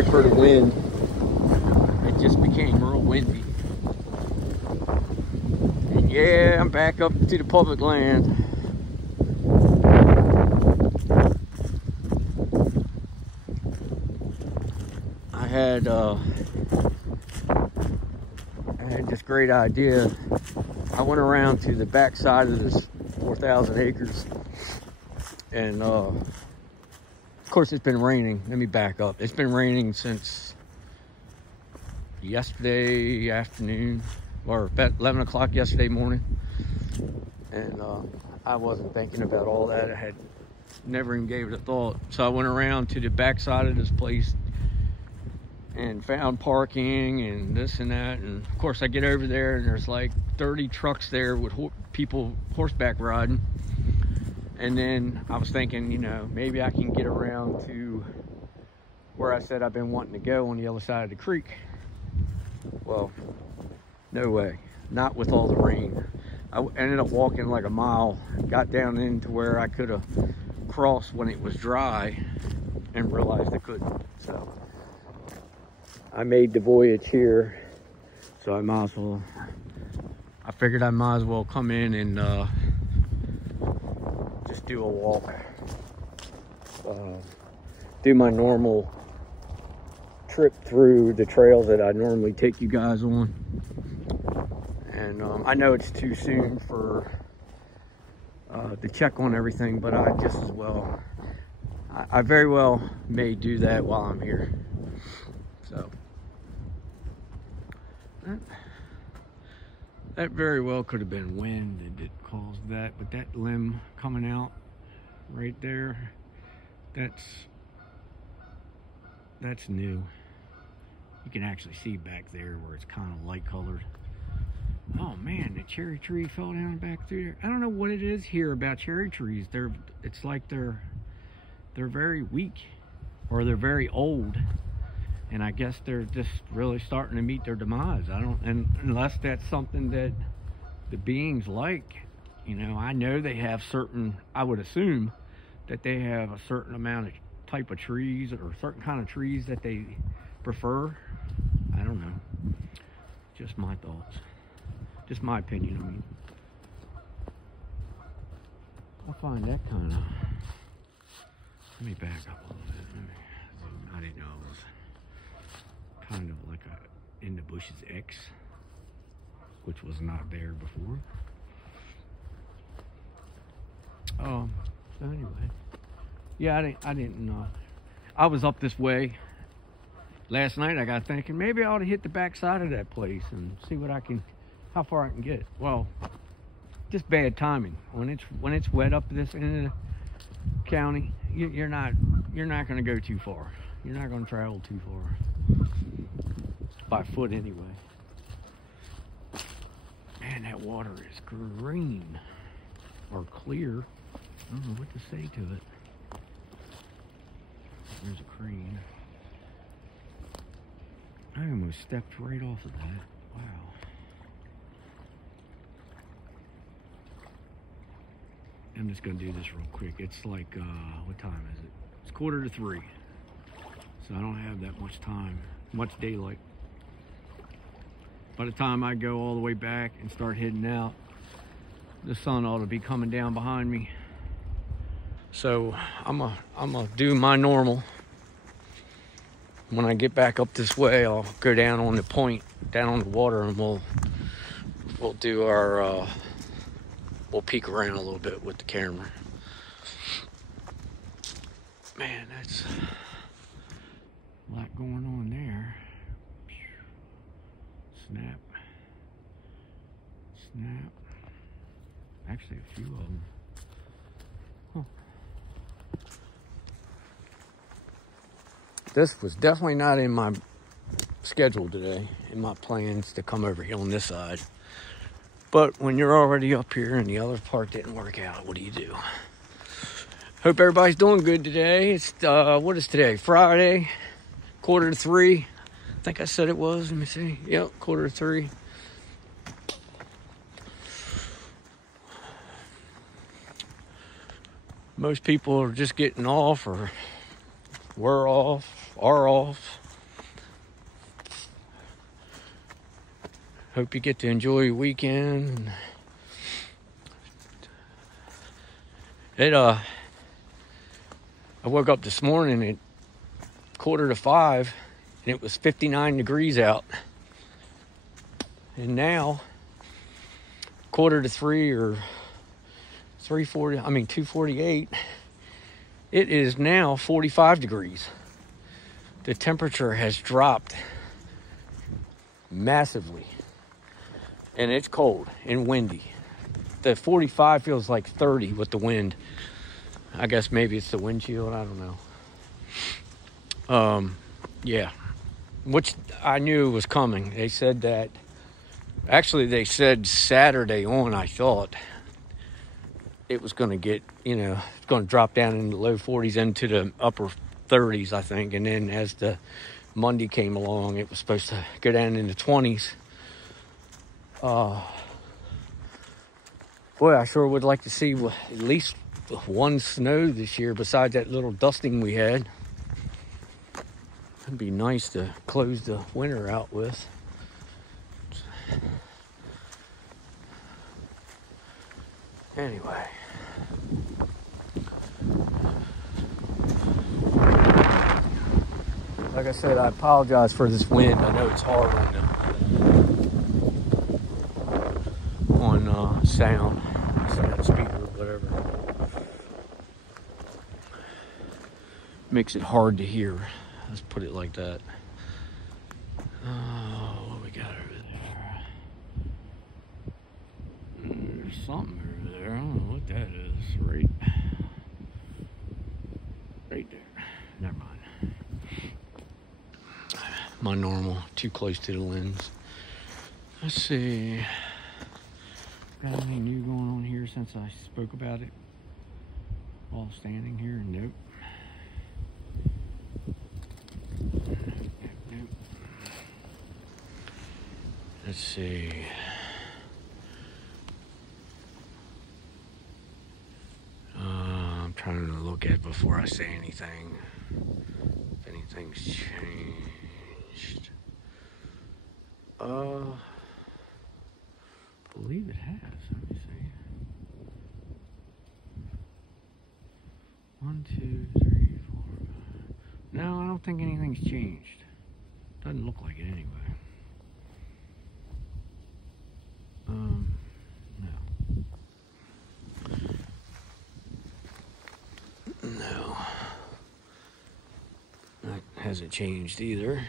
sorry for the wind. It just became real windy. And yeah, I'm back up to the public land. I had this great idea. I went around to the back side of this 4,000 acres, and of course it's been raining. Let me back up. It's been raining since yesterday afternoon, or about 11 o'clock yesterday morning, and I wasn't thinking about all that. I had never even gave it a thought. So I went around to the back side of this place and found parking and this and that, and of course I get over there and there's like 30 trucks there with people horseback riding. And then I was thinking, you know, maybe I can get around to where I said I've been wanting to go on the other side of the creek. Well, no way, not with all the rain. I ended up walking like a mile, got down into where I could have crossed when it was dry, and realized I couldn't. So I made the voyage here, so I might as well, I figured I might as well come in and just do a walk, do my normal trip through the trails that I normally take you guys on. And I know it's too soon for to check on everything, but I just as well, I very well may do that while I'm here. So that very well could have been wind that caused that, but that limb coming out right there, that's new. You can actually see back there where it's kind of light colored. Oh man, the cherry tree fell down back through there. I don't know what it is here about cherry trees. It's like they're very weak, or they're very old. And I guess they're just really starting to meet their demise. Unless that's something that the beings like. You know, I know they have certain, I would assume that they have a certain amount of type of trees, or certain kind of trees that they prefer. I don't know. Just my thoughts. Just my opinion, I mean. I find that kind of, let me back up a little bit. I didn't know it was kind of like a in the bushes X, which was not there before. So anyway, yeah, I didn't know. I was up this way last night. I got thinking maybe I ought to hit the back side of that place and see what how far I can get. Well, just bad timing. When it's wet up this end of the county, you're not going to go too far. You're not going to travel too far. By foot anyway. Man, that water is green or clear. I don't know what to say to it. There's a crane. I almost stepped right off of that. Wow. I'm just gonna do this real quick. It's like, what time is it? It's 2:45. So I don't have that much time, much daylight. By the time I go all the way back and start heading out, the sun ought to be coming down behind me. So I'm gonna do my normal. When I get back up this way, I'll go down on the point, down on the water, and we'll do our, we'll peek around a little bit with the camera. Man, that's a lot going on there. Snap. Snap. Actually, a few of them. Huh. This was definitely not in my schedule today, in my plans to come over here on this side. But when you're already up here and the other part didn't work out, what do you do? Hope everybody's doing good today. It's, what is today? Friday, 2:45. I think I said it was. Let me see. Yep, 2:45. Most people are just getting off, or were off, are off. Hope you get to enjoy your weekend. I woke up this morning at 4:45 and it was 59 degrees out. And now, 2:45 or 2:48, it is now 45 degrees. The temperature has dropped massively. And it's cold and windy. The 45 feels like 30 with the wind. I guess maybe it's the windshield. I don't know. Yeah. Which I knew was coming. They said that. Actually, they said Saturday on, I thought it was going to get, it's going to drop down in the low 40s into the upper 30s, I think. And then as the Monday came along, it was supposed to go down in the 20s. Boy, I sure would like to see at least one snow this year besides that little dusting we had. It'd be nice to close the winter out with. Anyway. Like I said, I apologize for this wind. I know it's hard on sound, speaker, whatever. Makes it hard to hear. Let's put it like that. What we got over there? There's something over there. I don't know what that is. Right there. Never mind. My normal, too close to the lens. Let's see. Got anything new going on here since I spoke about it while standing here? Nope. Nope. Let's see. I'm trying to look at before I say anything. If anything's changed. I believe it has. Let me see. 1, 2, 3, 4. No, I don't think anything's changed. Doesn't look like it anyway. No. No. That hasn't changed either.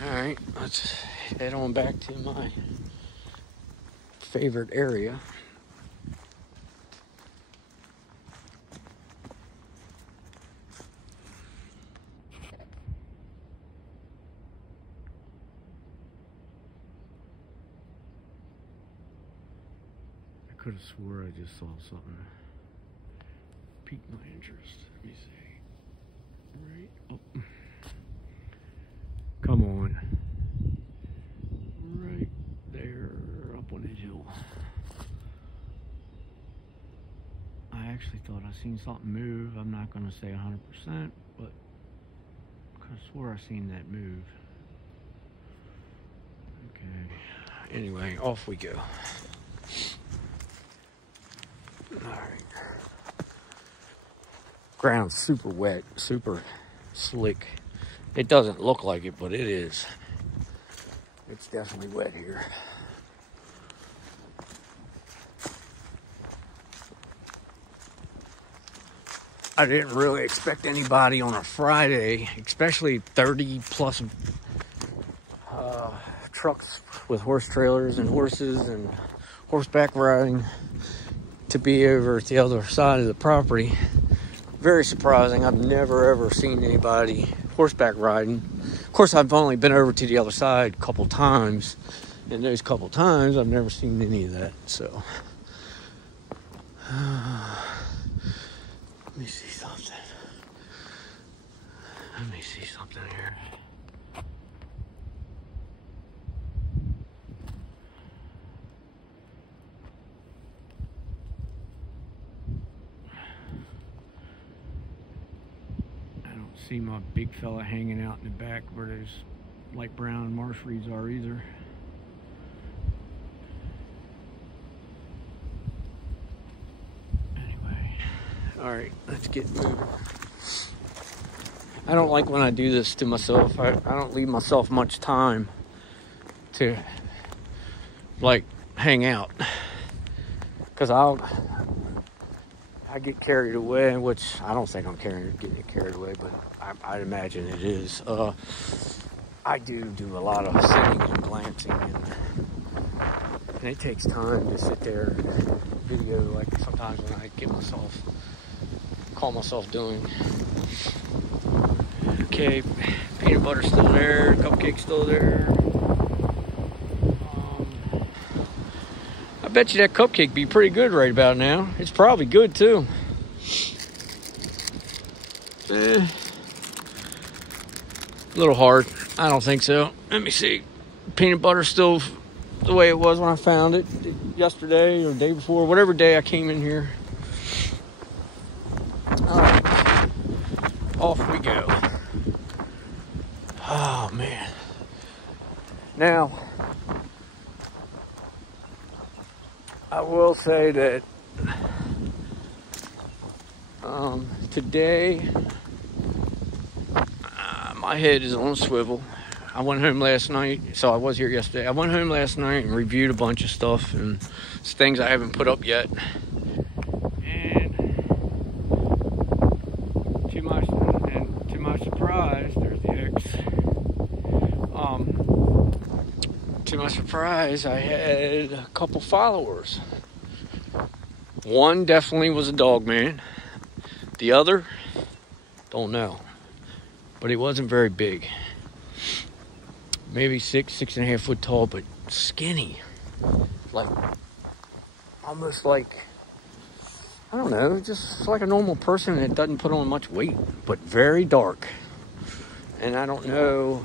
Alright, let's head on back to my favorite area. I could have swore I just saw something piqued my interest. Let me see. Right. Oh. Come on. Right there, up on the hill. I actually thought I seen something move. I'm not going to say 100%, but I could have swore I seen that move. Okay. Anyway, off we go. Alright. Ground's super wet, super slick. It doesn't look like it, but it is. It's definitely wet here. I didn't really expect anybody on a Friday, especially 30 plus trucks with horse trailers and horses and horseback riding, to be over at the other side of the property. Very surprising. I've never ever seen anybody horseback riding. Of course, I've only been over to the other side a couple times, and those couple times I've never seen any of that. So let me see something. Let me see something here. see my big fella hanging out in the back where those light brown marsh reeds are either. Anyway, all right, let's get moving. I don't like when I do this to myself. I don't leave myself much time to like hang out, because I get carried away, which I don't think I'm getting carried away, but I'd imagine it is. I do a lot of sitting and glancing, and it takes time to sit there and video, like sometimes when I call myself doing. Okay, peanut butter's still there, cupcake's still there. I bet you that cupcake be pretty good right about now. It's probably good too. A little hard. I don't think so. Let me see. Peanut butter still the way it was when I found it yesterday or the day before, whatever day I came in here. All right, off we go. Oh man. Now, I will say that today my head is on a swivel. I went home last night, so I was here yesterday. I went home last night and reviewed a bunch of stuff and things I haven't put up yet. And to my surprise, there's the X. To my surprise, I had a couple followers. One definitely was a dog man. The other, don't know. But he wasn't very big. Maybe 6.5 foot tall, but skinny. Like, almost like, I don't know, just like a normal person that doesn't put on much weight, but very dark. And I don't know.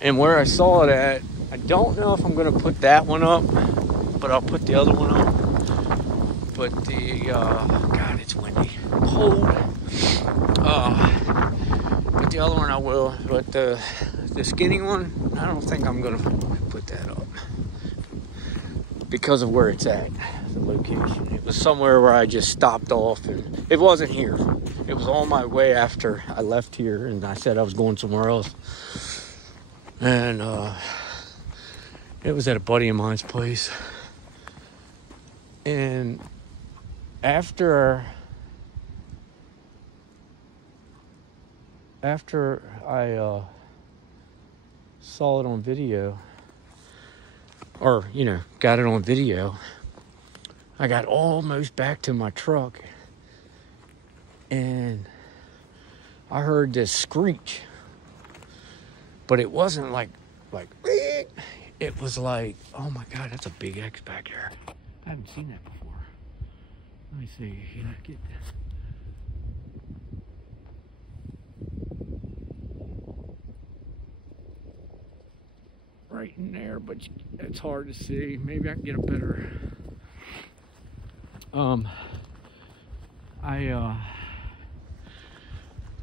And where I saw it at, I don't know if I'm going to put that one up, but I'll put the other one up. But God, it's windy, cold. But the other one I will. But the skinny one, I don't think I'm going to put that up because of where it's at, the location. It was somewhere where I just stopped off, and it wasn't here. It was on my way after I left here, and I said I was going somewhere else. And it was at a buddy of mine's place. And after I saw it on video, or, got it on video, I got almost back to my truck, and I heard this screech. But it wasn't like, it was like, oh my God, that's a big X back there. I haven't seen that before. Let me see, get this. Right in there, but it's hard to see. Maybe I can get a better, I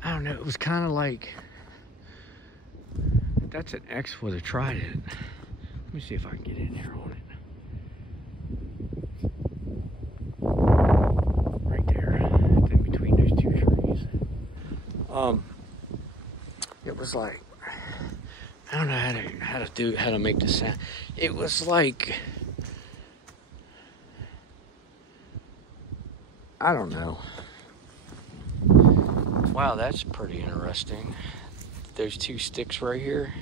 don't know, it was kind of like, that's an X with a trident. Let me see if I can get in there on it. Right there, it's in between those two trees. It was like, I don't know how to make the sound. It was like, I don't know. Wow, that's pretty interesting. There's two sticks right here,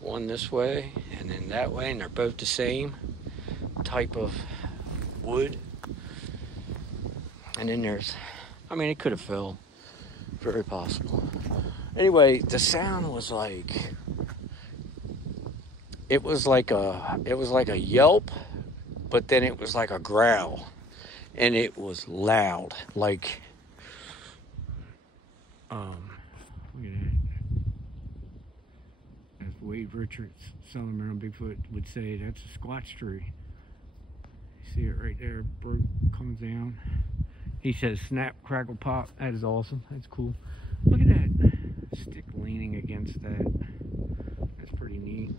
one this way and then that way, and they're both the same type of wood. And then there's, it could have fell, very possible. Anyway, the sound was like, it was like a yelp, but then it was like a growl, and it was loud, like, look at that. As Wade Richards, Southern on Bigfoot, would say, that's a squatch tree. You see it right there, comes down. He says snap, crackle, pop. That is awesome. That's cool. Look at that stick leaning against that. That's pretty neat.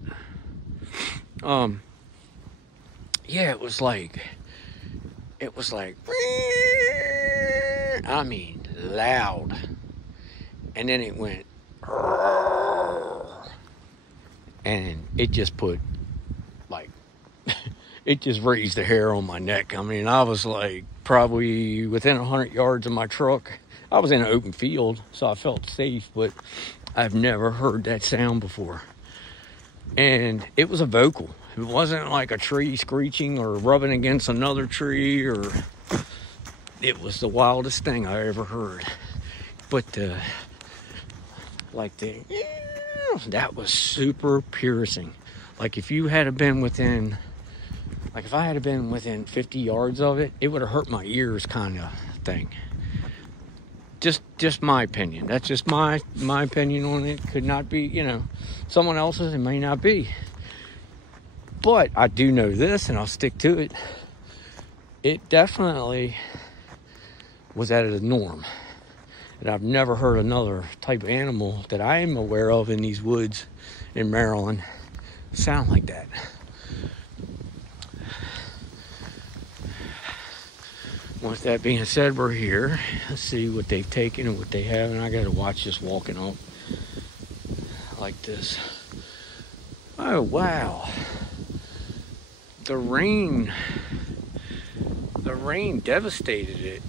Yeah, it was like, I mean, loud. And then it went, and it just put, like, it just raised the hair on my neck. I mean, I was like probably within 100 yards of my truck. I was in an open field, so I felt safe, but I've never heard that sound before. And it was a vocal. It wasn't like a tree screeching or rubbing against another tree, or it was the wildest thing I ever heard. But that was super piercing. Like if I had been within 50 yards of it, it would have hurt my ears, kind of thing. Just my opinion. That's just my opinion on it. Could not be, someone else's. It may not be. But I do know this, and I'll stick to it. It definitely was out of the norm. And I've never heard another type of animal that I am aware of in these woods in Maryland sound like that. With that being said, we're here. Let's see what they've taken and what they haven't. I got to watch this walking up like this. Oh, wow. The rain devastated it.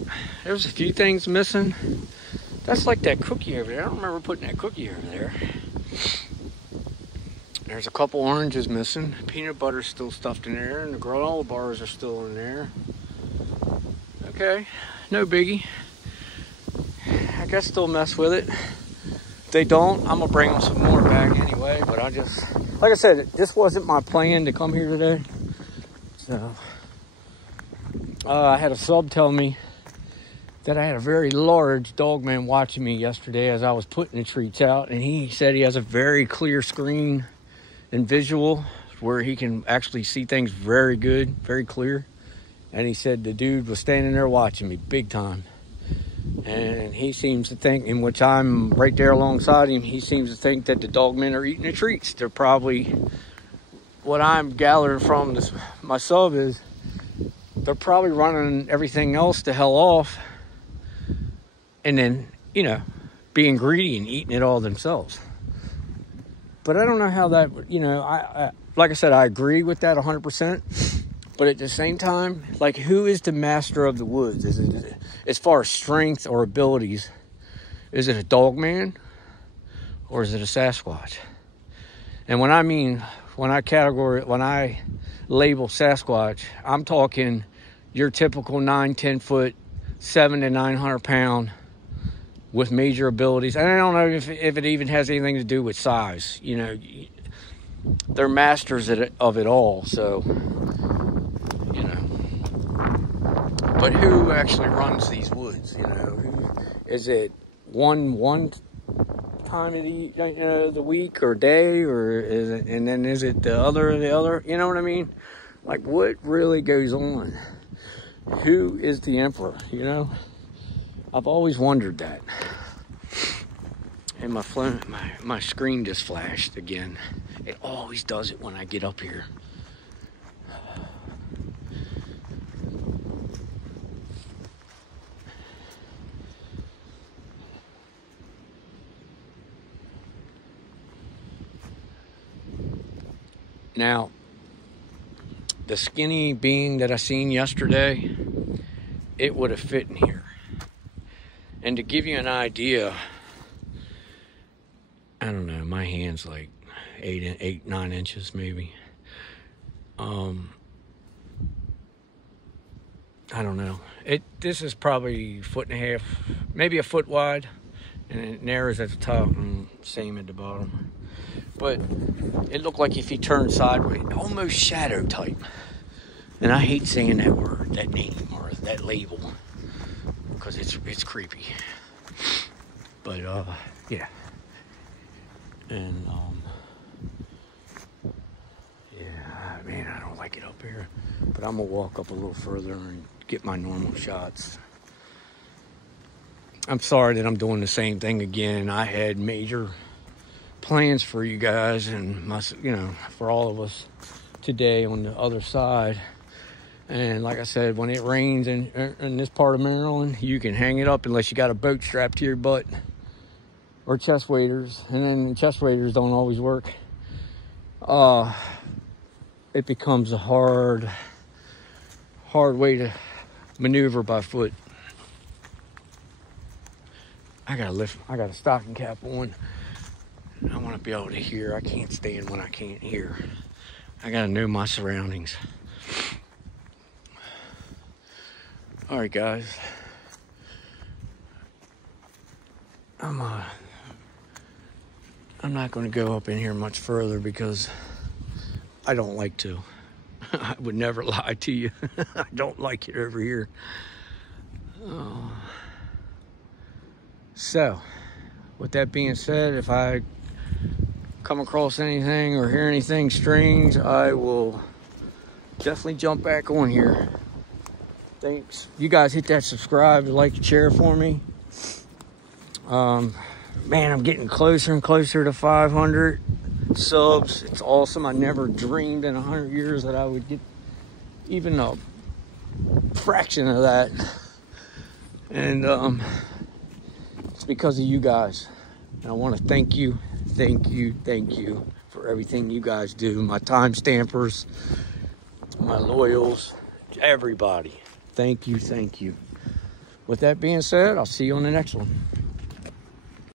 There's a few things missing. That's like that cookie over there. I don't remember putting that cookie over there. There's a couple oranges missing. Peanut butter's still stuffed in there, and the granola bars are still in there. Okay, no biggie. I guess they'll mess with it. If they don't, I'm gonna bring them some more back anyway. But like I said, this wasn't my plan to come here today. So, I had a sub tell me that I had a very large dog man watching me yesterday as I was putting the treats out, and he said he has a very clear screen and visual where he can actually see things very good, very clear. And he said the dude was standing there watching me big time. And he seems to think, in which I'm right there alongside him, he seems to think that the dog men are eating the treats. They're probably, what I'm gathering from my sub is, they're probably running everything else the hell off. And then, being greedy and eating it all themselves. But I don't know how that, I like I said, I agree with that 100%. But at the same time, like, who is the master of the woods? Is it, as far as strength or abilities, is it a dog man or is it a Sasquatch? And when I label Sasquatch, I'm talking your typical 9-10 foot, 700 to 900 pound with major abilities. And I don't know if it even has anything to do with size. They're masters of it all. So, but who actually runs these woods? Is it one time of the week or day, or is it? And then is it the other? You know what I mean? Like, what really goes on? Who is the emperor? I've always wondered that. And my screen just flashed again. It always does it when I get up here. Now, the skinny being that I seen yesterday, it would have fit in here. And to give you an idea, I don't know, my hand's like 9 inches maybe. I don't know. This is probably 1.5 feet, maybe a foot wide, and it narrows at the top and same at the bottom. But it looked like if he turned sideways, almost shadow type. And I hate saying that word, that name, or that label, because it's creepy. But yeah. And yeah, man, I don't like it up here. But I'm gonna walk up a little further and get my normal shots. I'm sorry that I'm doing the same thing again. I had major plans for you guys and for all of us today on the other side. And like I said, when it rains in this part of Maryland, you can hang it up unless you got a boat strapped to your butt or chest waders. And then chest waders don't always work. It becomes a hard way to maneuver by foot. I got a stocking cap on. I want to be able to hear. I can't stand when I can't hear. I got to know my surroundings. All right, guys. I'm not going to go up in here much further because I don't like to. I would never lie to you. I don't like it over here. So, with that being said, if I come across anything or hear anything strange, I will definitely jump back on here. Thanks. You guys hit that subscribe, like, and share for me. Man, I'm getting closer and closer to 500 subs. It's awesome. I never dreamed in 100 years that I would get even a fraction of that. And it's because of you guys. And I want to thank you for everything you guys do. My time stampers, my loyals, everybody. Thank you. With that being said, I'll see you on the next one.